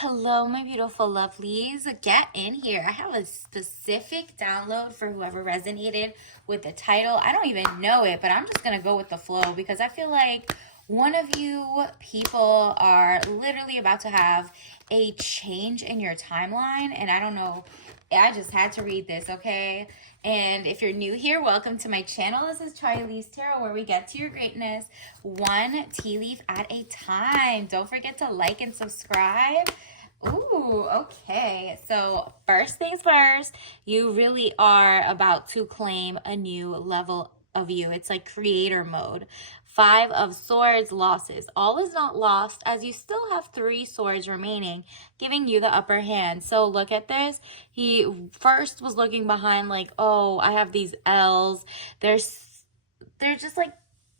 Hello, my beautiful lovelies. Get in here. I have a specific download for whoever resonated with the title. I don't even know it, but I'm just going to go with the flow because I feel like one of you people are literally about to have a change in your timeline. And I don't know, I just had to read this, okay? And if you're new here, welcome to my channel. This is Charlie's Tarot, where we get to your greatness one tea leaf at a time. Don't forget to like and subscribe. Ooh, okay. So first things first, you really are about to claim a new level of you. It's like creator mode. Five of Swords, losses. All is not lost, as you still have three swords remaining, giving you the upper hand. So look at this. He first was looking behind like, oh, I have these L's. They're just like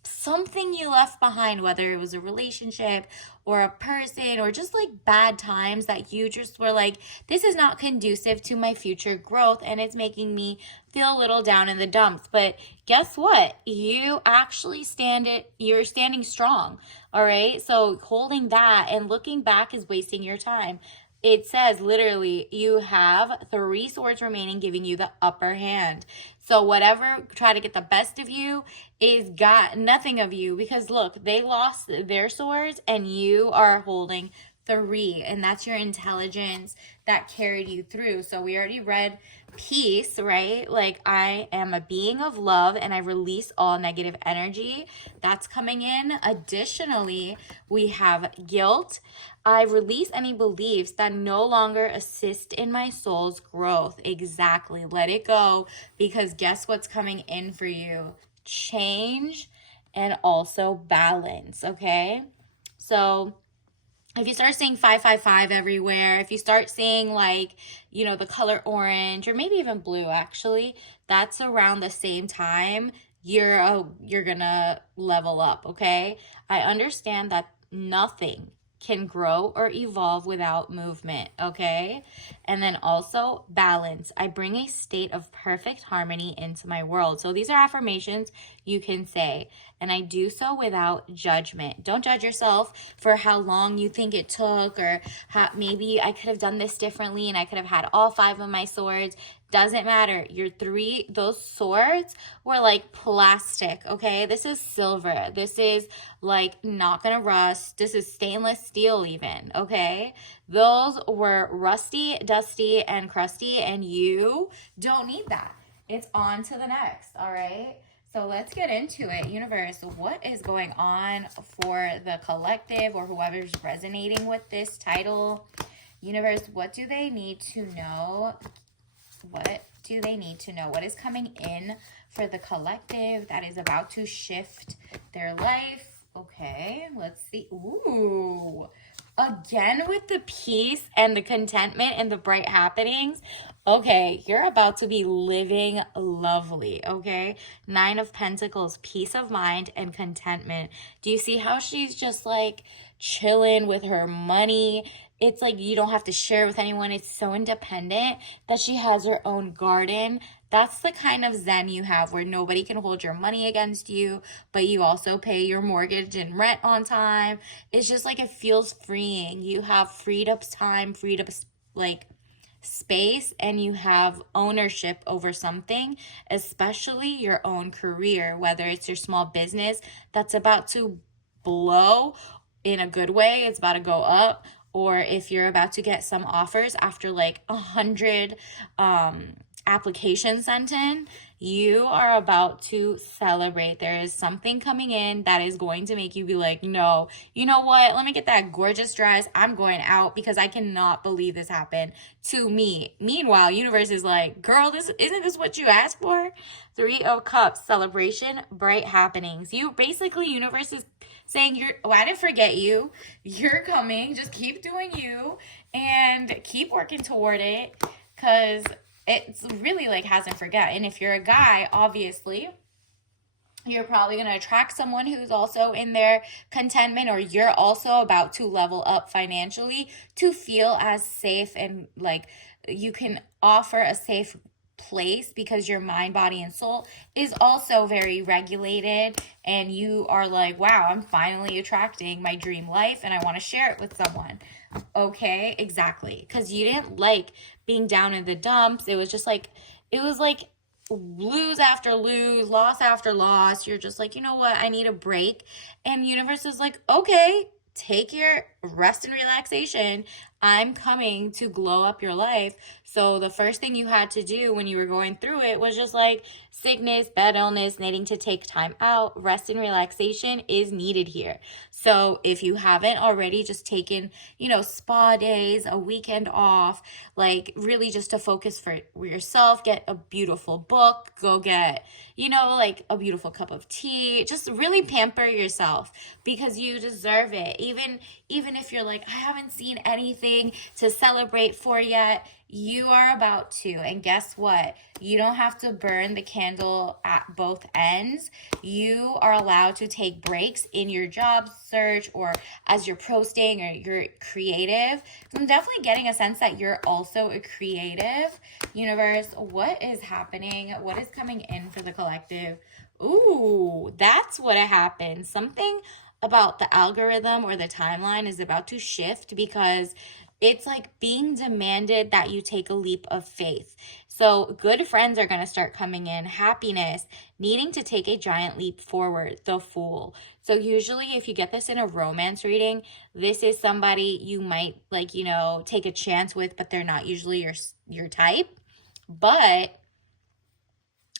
something you left behind, whether it was a relationship or a person or just like bad times that you just were like, this is not conducive to my future growth and it's making me feel a little down in the dumps. But guess what? You're standing strong. All right. So holding that and looking back is wasting your time. It says literally you have three swords remaining, giving you the upper hand. So whatever try to get the best of you is got nothing of you, because look, they lost their swords and you are holding three, and that's your intelligence that carried you through. So we already read peace, right? Like, I am a being of love and I release all negative energy that's coming in. Additionally, we have guilt. I release any beliefs that no longer assist in my soul's growth. Exactly. Let it go, because guess what's coming in for you? Change and also balance, okay? So if you start seeing 555 everywhere, if you start seeing like, the color orange or maybe even blue, actually, that's around the same time you're gonna level up, okay? I understand that nothing can grow or evolve without movement, okay? And then also balance. I bring a state of perfect harmony into my world. So these are affirmations you can say, and I do so without judgment. Don't judge yourself for how long you think it took, or how maybe I could have done this differently and I could have had all five of my swords. Doesn't matter. Those swords were like plastic, okay? This is silver. This is like not gonna rust. This is stainless steel even, okay? Those were rusty, dusty, and crusty, and you don't need that. It's on to the next, all right? So let's get into it. Universe, what is going on for the collective or whoever's resonating with this title? Universe, what do they need to know? What do they need to know? What is coming in for the collective that is about to shift their life? Okay, let's see. Ooh, again with the peace and the contentment and the bright happenings. Okay, you're about to be living lovely, okay? Nine of Pentacles, peace of mind and contentment. Do you see how she's just like chilling with her money? It's like you don't have to share with anyone. It's so independent that she has her own garden. That's the kind of zen you have, where nobody can hold your money against you, but you also pay your mortgage and rent on time. It's just like it feels freeing. You have freed up time, freed up like space, and you have ownership over something, especially your own career, whether it's your small business that's about to blow in a good way, it's about to go up, or if you're about to get some offers after like 100 applications sent in, you are about to celebrate. There is something coming in that is going to make you be like, no, you know what? Let me get that gorgeous dress. I'm going out because I cannot believe this happened to me. Meanwhile, universe is like, girl, isn't this what you asked for? Three of Cups, celebration, bright happenings. Universe is saying, I didn't forget you. You're coming. Just keep doing you and keep working toward it, because it's really like hasn't forgotten. If you're a guy, obviously, you're probably going to attract someone who's also in their contentment, or you're also about to level up financially to feel as safe and like you can offer a safe place, because your mind, body, and soul is also very regulated, and you are like, wow, I'm finally attracting my dream life and I want to share it with someone. Okay, exactly. Because you didn't like being down in the dumps. It was like lose after lose, loss after loss. You're just like, you know what? I need a break. And universe is like, okay, take your rest and relaxation. I'm coming to glow up your life. So the first thing you had to do when you were going through it was just like sickness, bad illness, needing to take time out. Rest and relaxation is needed here. So if you haven't already just taken, spa days, a weekend off, like really just to focus for yourself, get a beautiful book, go get, like a beautiful cup of tea, just really pamper yourself because you deserve it. Even if you're like, I haven't seen anything to celebrate for yet, you are about to. And guess what? You don't have to burn the candle at both ends. You are allowed to take breaks in your job search or as you're posting or you're creative. So I'm definitely getting a sense that you're also a creative. Universe, what is happening? What is coming in for the collective? Ooh, that's what happened. Something about the algorithm or the timeline is about to shift because it's like being demanded that you take a leap of faith. So good friends are going to start coming in, happiness, needing to take a giant leap forward, the Fool. So usually if you get this in a romance reading, this is somebody you might like, take a chance with, but they're not usually your type. But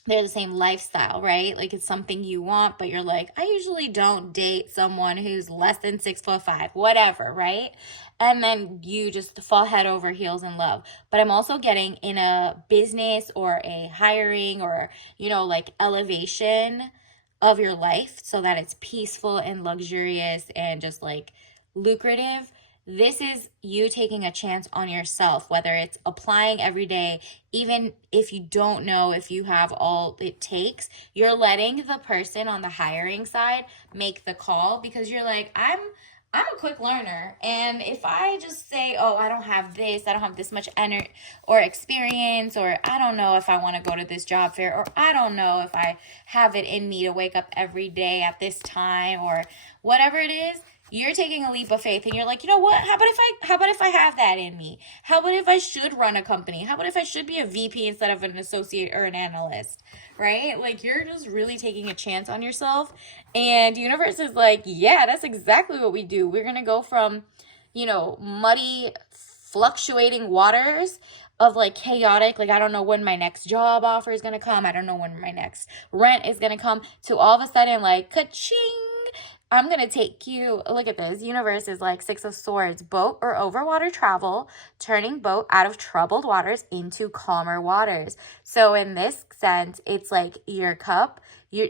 they're the same lifestyle, right? Like it's something you want, but you're like, I usually don't date someone who's less than 6'5", whatever, right? And then you just fall head over heels in love. But I'm also getting in a business or a hiring or, like elevation of your life so that it's peaceful and luxurious and just like lucrative. This is you taking a chance on yourself, whether it's applying every day, even if you don't know if you have all it takes, you're letting the person on the hiring side make the call because you're like, I'm a quick learner. And if I just say, oh, I don't have this much energy or experience, or I don't know if I want to go to this job fair, or I don't know if I have it in me to wake up every day at this time, or whatever it is, you're taking a leap of faith and you're like, you know what? How about if I have that in me? How about if I should run a company? How about if I should be a VP instead of an associate or an analyst? Right? Like you're just really taking a chance on yourself. And universe is like, yeah, that's exactly what we do. We're going to go from, muddy, fluctuating waters of like chaotic, like I don't know when my next job offer is going to come. I don't know when my next rent is going to come, to all of a sudden like ka-ching. I'm going to take you, look at this. Universe is like 6 of Swords, boat or over water travel, turning boat out of troubled waters into calmer waters. So in this sense, it's like your cup,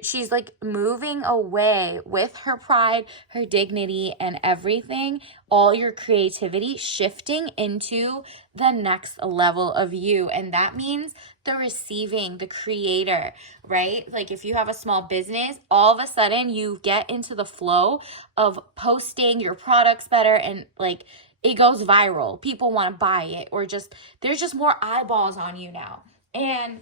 she's like moving away with her pride, her dignity, and everything, all your creativity shifting into the next level of you. And that means the receiving, the creator, right? Like if you have a small business, all of a sudden you get into the flow of posting your products better and like it goes viral. People want to buy it, or just there's just more eyeballs on you now. And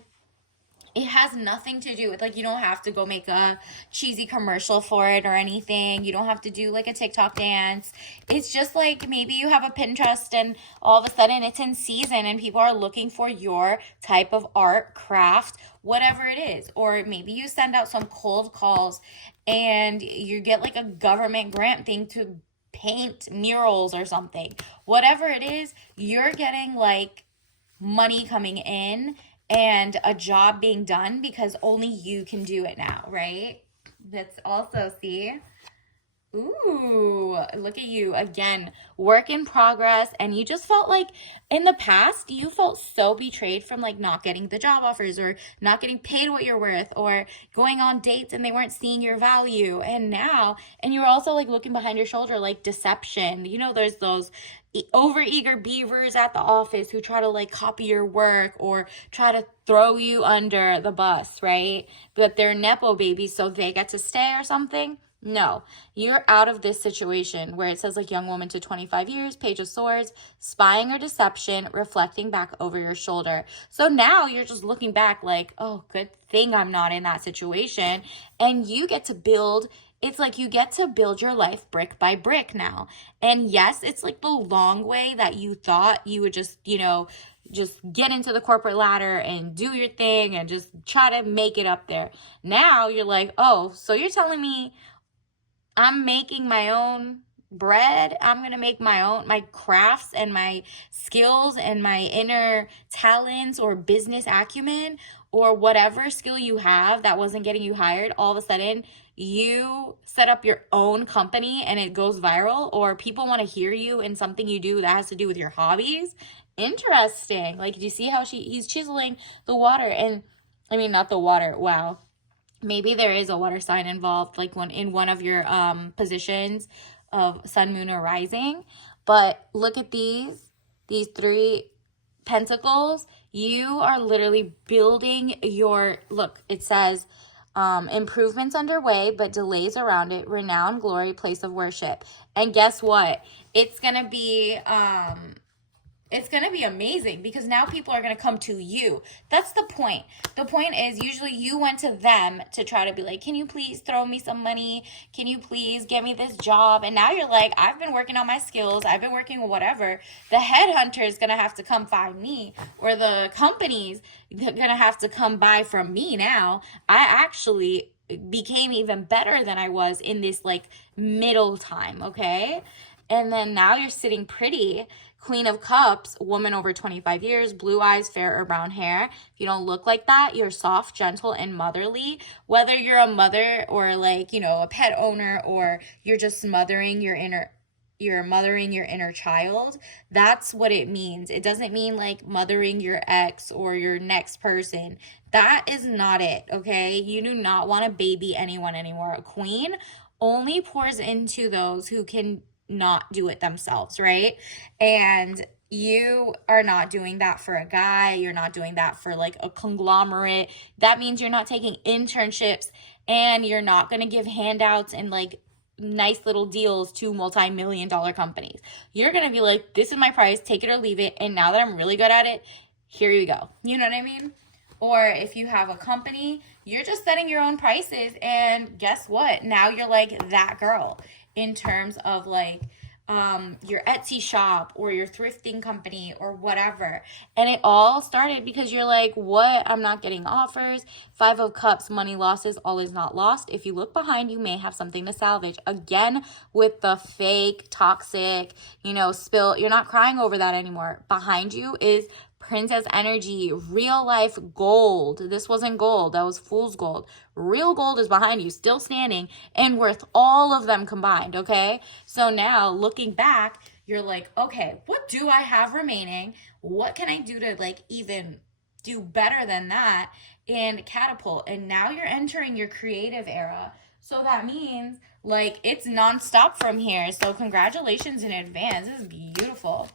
it has nothing to do with like you don't have to go make a cheesy commercial for it or anything. You don't have to do like a TikTok dance. It's just like maybe you have a Pinterest and all of a sudden it's in season and people are looking for your type of art, craft, whatever it is. Or maybe you send out some cold calls and you get like a government grant thing to paint murals or something. Whatever it is, you're getting like money coming in and a job being done because only you can do it now, right? That's also, see? Ooh, look at you again, work in progress. And you just felt like in the past, you felt so betrayed from like not getting the job offers or not getting paid what you're worth or going on dates and they weren't seeing your value. And now, and you were also like looking behind your shoulder, like deception. There's those overeager beavers at the office who try to like copy your work or try to throw you under the bus, right? But they're Nepo babies, so they get to stay or something. No, you're out of this situation where it says like young woman to 25 years, Page of Swords, spying or deception, reflecting back over your shoulder. So now you're just looking back like, oh, good thing I'm not in that situation. And you get to build it's like you get to build your life brick by brick now. And yes, it's like the long way that you thought you would just, just get into the corporate ladder and do your thing and just try to make it up there. Now you're like, oh, so you're telling me I'm making my own bread. I'm going to make my crafts and my skills and my inner talents or business acumen or whatever skill you have that wasn't getting you hired. All of a sudden, you set up your own company and it goes viral, or people want to hear you in something you do that has to do with your hobbies. Interesting. Like, do you see how he's chiseling the water? And I mean, not the water. Wow. Maybe there is a water sign involved, like when in one of your positions of sun, moon, or rising. But look at these 3 pentacles. You are literally building look, it says improvements underway, but delays around it, renown, glory, place of worship. And guess what? It's going to be amazing because now people are going to come to you. That's the point. The point is usually you went to them to try to be like, can you please throw me some money? Can you please get me this job? And now you're like, I've been working on my skills. I've been working with whatever. The headhunter is going to have to come find me, or the companies going to have to come buy from me now. I actually became even better than I was in this like middle time, okay? And then now you're sitting pretty. Queen of Cups, woman over 25 years, blue eyes, fair or brown hair. If you don't look like that, you're soft, gentle, and motherly. Whether you're a mother or like, a pet owner, or you're just mothering your inner child, that's what it means. It doesn't mean like mothering your ex or your next person. That is not it, okay? You do not want to baby anyone anymore. A queen only pours into those who can not do it themselves, right? And you are not doing that for a guy. You're not doing that for like a conglomerate. That means you're not taking internships, and you're not going to give handouts and like nice little deals to multi-million-dollar companies. You're going to be like, this is my price, take it or leave it. And now that I'm really good at it, here you go. You know what I mean? Or if you have a company, you're just setting your own prices, and guess what? Now you're like that girl in terms of like your Etsy shop or your thrifting company or whatever. And it all started because you're like, what? I'm not getting offers. 5 of Cups, money losses, all is not lost. If you look behind, you may have something to salvage. Again, with the fake, toxic, spill. You're not crying over that anymore. Behind you is Princess energy, real life gold. This wasn't gold. That was fool's gold. Real gold is behind you, still standing and worth all of them combined, okay? So now looking back, you're like, okay, what do I have remaining? What can I do to like even do better than that and catapult? And now you're entering your creative era. So that means like it's nonstop from here. So congratulations in advance. This is beautiful.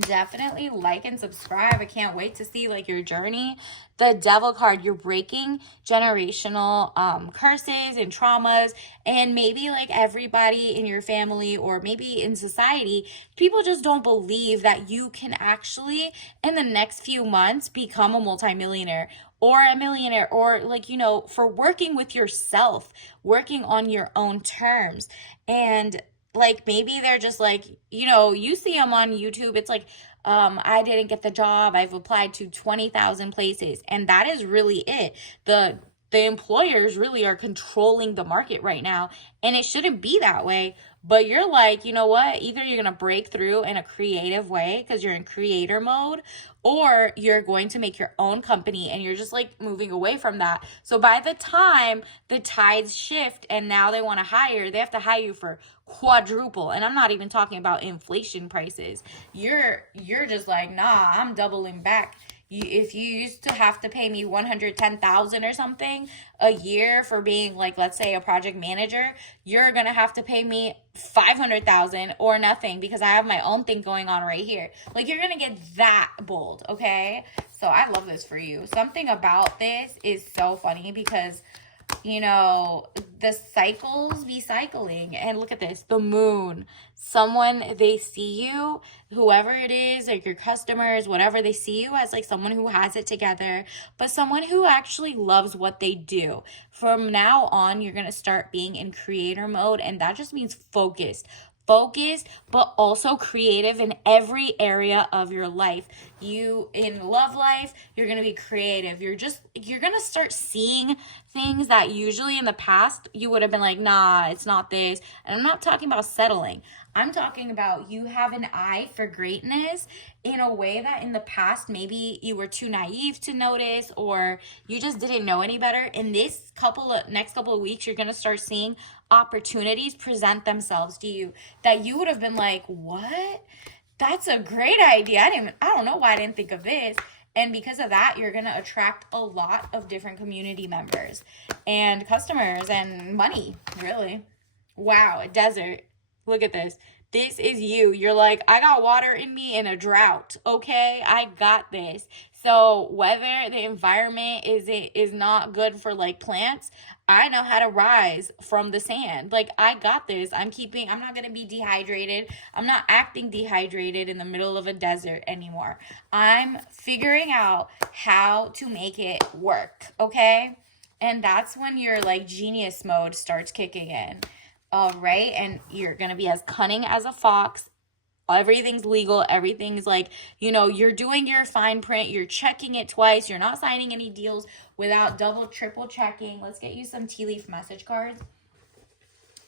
Definitely like and subscribe. I can't wait to see like your journey. The Devil card, you're breaking generational curses and traumas, and maybe like everybody in your family or maybe in society, people just don't believe that you can actually in the next few months become a multimillionaire or a millionaire, or like, for working with yourself, working on your own terms. And like maybe they're just like, you see them on YouTube. It's like, I didn't get the job. I've applied to 20,000 places. And that is really it. The employers really are controlling the market right now. And it shouldn't be that way. But you're like, you know what? Either you're going to break through in a creative way because you're in creator mode, or you're going to make your own company and you're just like moving away from that. So by the time the tides shift and now they want to hire, they have to hire you for quadruple. And I'm not even talking about inflation prices. You're just like, nah, I'm doubling back. If you used to have to pay me $110,000 or something a year for being like, let's say a project manager, you're going to have to pay me $500,000 or nothing because I have my own thing going on right here. Like you're going to get that bold. Okay. So I love this for you. Something about this is so funny because you know, the cycles be cycling. And look at this, the moon. Someone, they see you, whoever it is, like your customers, whatever, they see you as like someone who has it together, but someone who actually loves what they do. From now on, you're going to start being in creator mode, and that just means focused, but also creative in every area of your life. You, in love life, you're going to be creative. You're going to start seeing things that usually in the past you would have been like, nah, it's not this. And I'm not talking about settling. I'm talking about you have an eye for greatness in a way that in the past maybe you were too naive to notice, or you just didn't know any better. In this next couple of weeks, you're going to start seeing opportunities present themselves to you that you would have been like, what? That's a great idea. I don't know why I didn't think of this. And because of that, you're going to attract a lot of different community members and customers and money, really. Wow, a desert. Look at this. This is you. You're like, I got water in me in a drought. Okay, I got this. So whether the environment is not good for like plants, I know how to rise from the sand. Like, I got this. I'm not going to be dehydrated. I'm not acting dehydrated in the middle of a desert anymore. I'm figuring out how to make it work. Okay. And that's when your like genius mode starts kicking in. All right. And you're going to be as cunning as a fox. Everything's legal. Everything's like, you're doing your fine print. You're checking it twice. You're not signing any deals without double, triple checking. Let's get you some tea leaf message cards.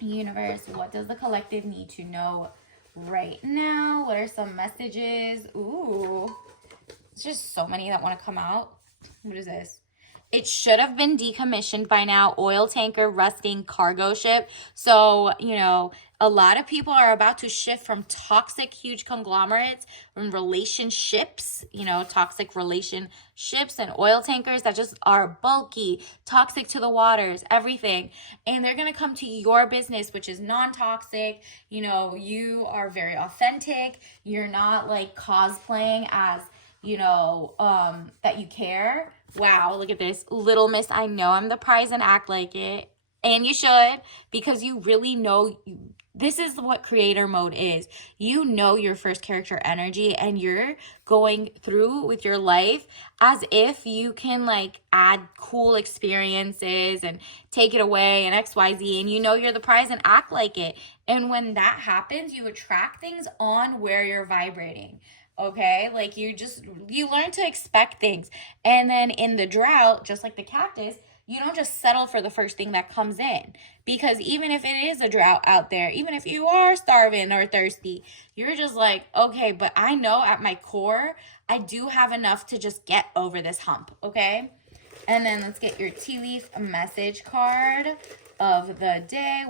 Universe, what does the collective need to know right now? What are some messages? Ooh, it's just so many that want to come out. What is this? It should have been decommissioned by now. Oil tanker, rusting, cargo ship. So, a lot of people are about to shift from toxic, huge conglomerates, from relationships, toxic relationships and oil tankers that just are bulky, toxic to the waters, everything. And they're going to come to your business, which is non-toxic. You are very authentic. You're not like cosplaying as, that you care. Wow, look at this. Little Miss, I know I'm the prize and act like it. And you should, because you really know this is what creator mode is. You know your first character energy, and you're going through with your life as if you can like add cool experiences and take it away and XYZ, and you're the prize and act like it. And when that happens, you attract things on where you're vibrating. Okay, like you learn to expect things. And then in the drought, just like the cactus, you don't just settle for the first thing that comes in. Because even if it is a drought out there, even if you are starving or thirsty, you're just like, okay, but I know at my core, I do have enough to just get over this hump, okay? And then let's get your tea leaf message card of the day.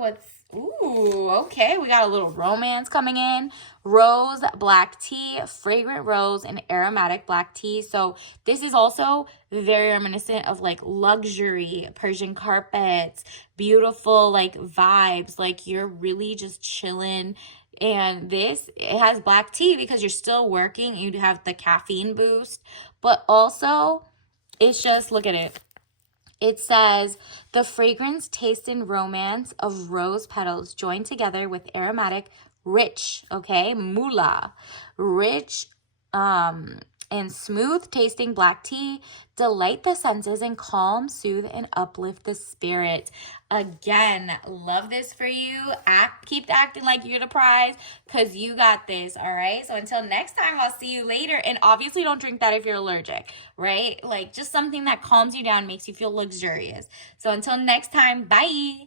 Ooh, okay. We got a little romance coming in. Rose, black tea, fragrant rose, and aromatic black tea. So this is also very reminiscent of like luxury, Persian carpets, beautiful like vibes. Like you're really just chilling. And it has black tea because you're still working. You have the caffeine boost. But also, it's just, look at it. It says, the fragrance, taste, and romance of rose petals joined together with aromatic, rich, moolah, rich, and smooth tasting black tea, delight the senses and calm, soothe, and uplift the spirit. Again, love this for you. Keep acting like you're the prize, because you got this, all right? So until next time, I'll see you later. And obviously don't drink that if you're allergic, right? Like just something that calms you down, makes you feel luxurious. So until next time, bye.